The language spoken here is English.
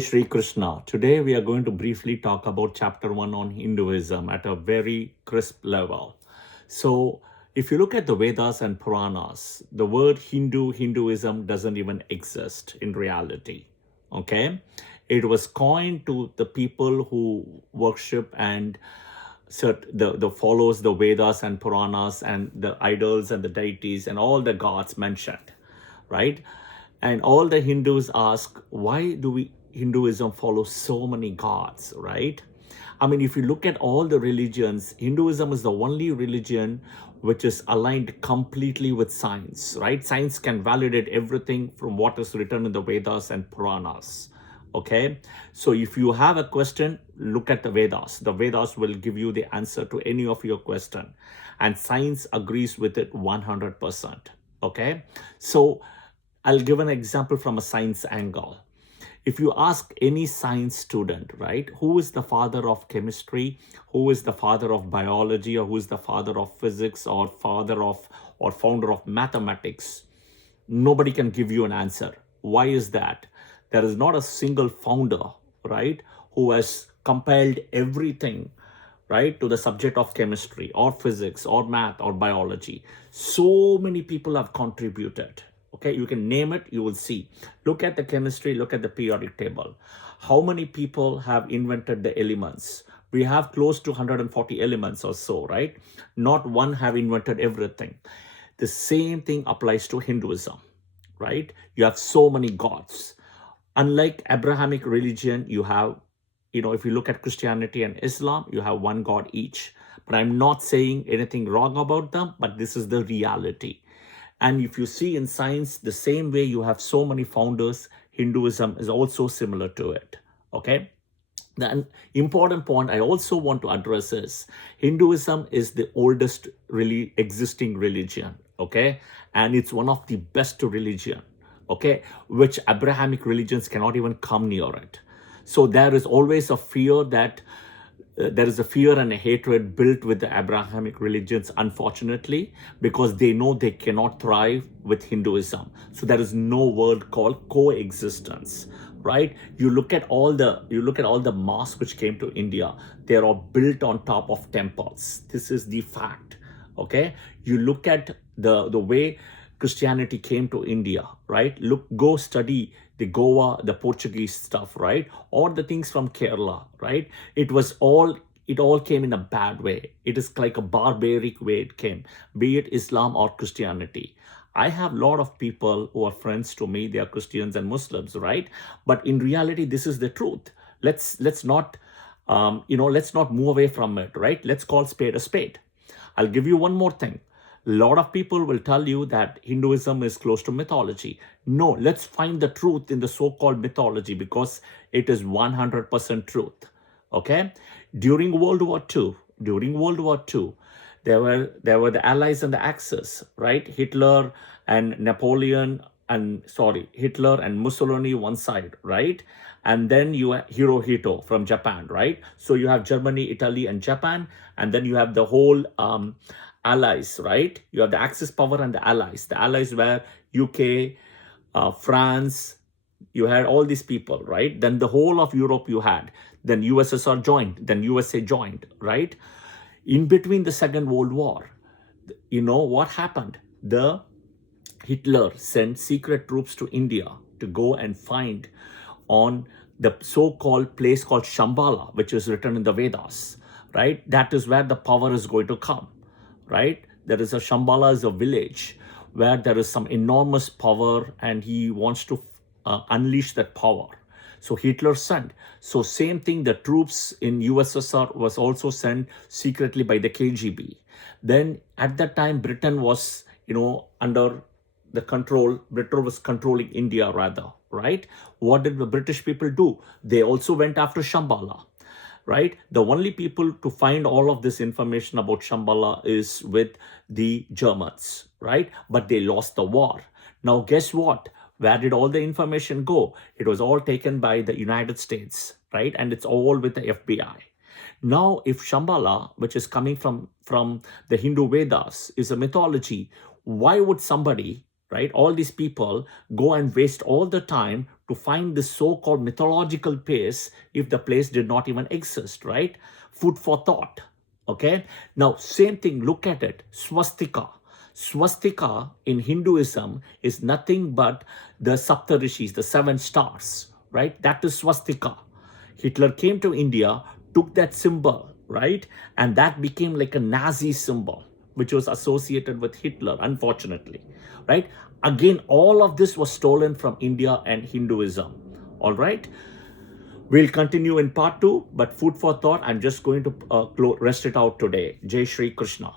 Shri Krishna. Today we are going to briefly talk about chapter 1 on Hinduism at a very crisp level. So, if you look at the Vedas and Puranas, the word Hinduism doesn't even exist in reality. Okay? It was coined to the people who worship and the follows the Vedas and Puranas and the idols and the deities and all the gods mentioned, right? And all the Hindus ask, why do we Hinduism follow so many gods, right? I mean, if you look at all the religions, Hinduism is the only religion which is aligned completely with science, right? Science can validate everything from what is written in the Vedas and Puranas. Okay, so if you have a question, look at the Vedas. The Vedas will give you the answer to any of your question, and science agrees with it 100%. Okay, so I'll give an example from a science angle. If you ask any science student, right, who is the father of chemistry, who is the father of biology, or who is the father of physics, or father of or founder of mathematics, nobody can give you an answer. Why is that? There is not a single founder, right, who has compiled everything, right, to the subject of chemistry or physics or math or biology. So many people have contributed. Okay, you can name it, you will see. Look at the chemistry, look at the periodic table. How many people have invented the elements? We have close to 140 elements or so, right? Not one have invented everything. The same thing applies to Hinduism, right? You have so many gods. Unlike Abrahamic religion, you have, if you look at Christianity and Islam, you have one God each. But I'm not saying anything wrong about them, but this is the reality. And if you see in science, the same way you have so many founders, Hinduism is also similar to it. Okay? The important point I also want to address is Hinduism is the oldest really existing religion. Okay? And it's one of the best religion. Okay? Which Abrahamic religions cannot even come near it. So there is always a fear that there is a fear and a hatred built with the Abrahamic religions, unfortunately, because they know they cannot thrive with Hinduism. So there is no word called coexistence, right? You look at all the mosques which came to India. They are all built on top of temples. This is the fact. Okay, you look at the way Christianity came to India, right? Go study the Goa, the Portuguese stuff, right? Or the things from Kerala, right? It all came in a bad way. It is like a barbaric way it came, be it Islam or Christianity. I have a lot of people who are friends to me. They are Christians and Muslims, right? But in reality, this is the truth. Let's not move away from it, right? Let's call spade a spade. I'll give you one more thing. A lot of people will tell you that Hinduism is close to mythology. No, let's find the truth in the so-called mythology, because it is 100% truth. Okay? During World War II, there were the Allies and the Axis, right? Hitler and Mussolini one side, right? And then you have Hirohito from Japan, right? So you have Germany, Italy, and Japan, and then you have the whole allies, right? You have the Axis power and the allies. The allies were UK, France. You had all these people, right? Then the whole of Europe you had. Then USSR joined. Then USA joined, right? In between the Second World War, you know what happened? The Hitler sent secret troops to India to go and find on the so-called place called Shambhala, which is written in the Vedas, right? That is where the power is going to come, right? There is a Shambhala is a village where there is some enormous power, and he wants to unleash that power. So Hitler sent. So same thing, the troops in USSR was also sent secretly by the KGB. Then at that time, Britain was, under the control, Britain was controlling India rather, right? What did the British people do? They also went after Shambhala, right? The only people to find all of this information about Shambhala is with the Germans, right? But they lost the war. Now, guess what? Where did all the information go? It was all taken by the United States, right? And it's all with the FBI. Now, if Shambhala, which is coming from the Hindu Vedas, is a mythology, why would somebody, right, all these people go and waste all the time to find this so-called mythological place if the place did not even exist, right? Food for thought, okay? Now, same thing, look at it, swastika. Swastika in Hinduism is nothing but the Saptarishis, the 7 stars, right? That is swastika. Hitler came to India, took that symbol, right? And that became like a Nazi symbol, which was associated with Hitler, unfortunately, right? Again, all of this was stolen from India and Hinduism, all right? We'll continue in part 2, but food for thought, I'm just going to rest it out today. Jai Shri Krishna.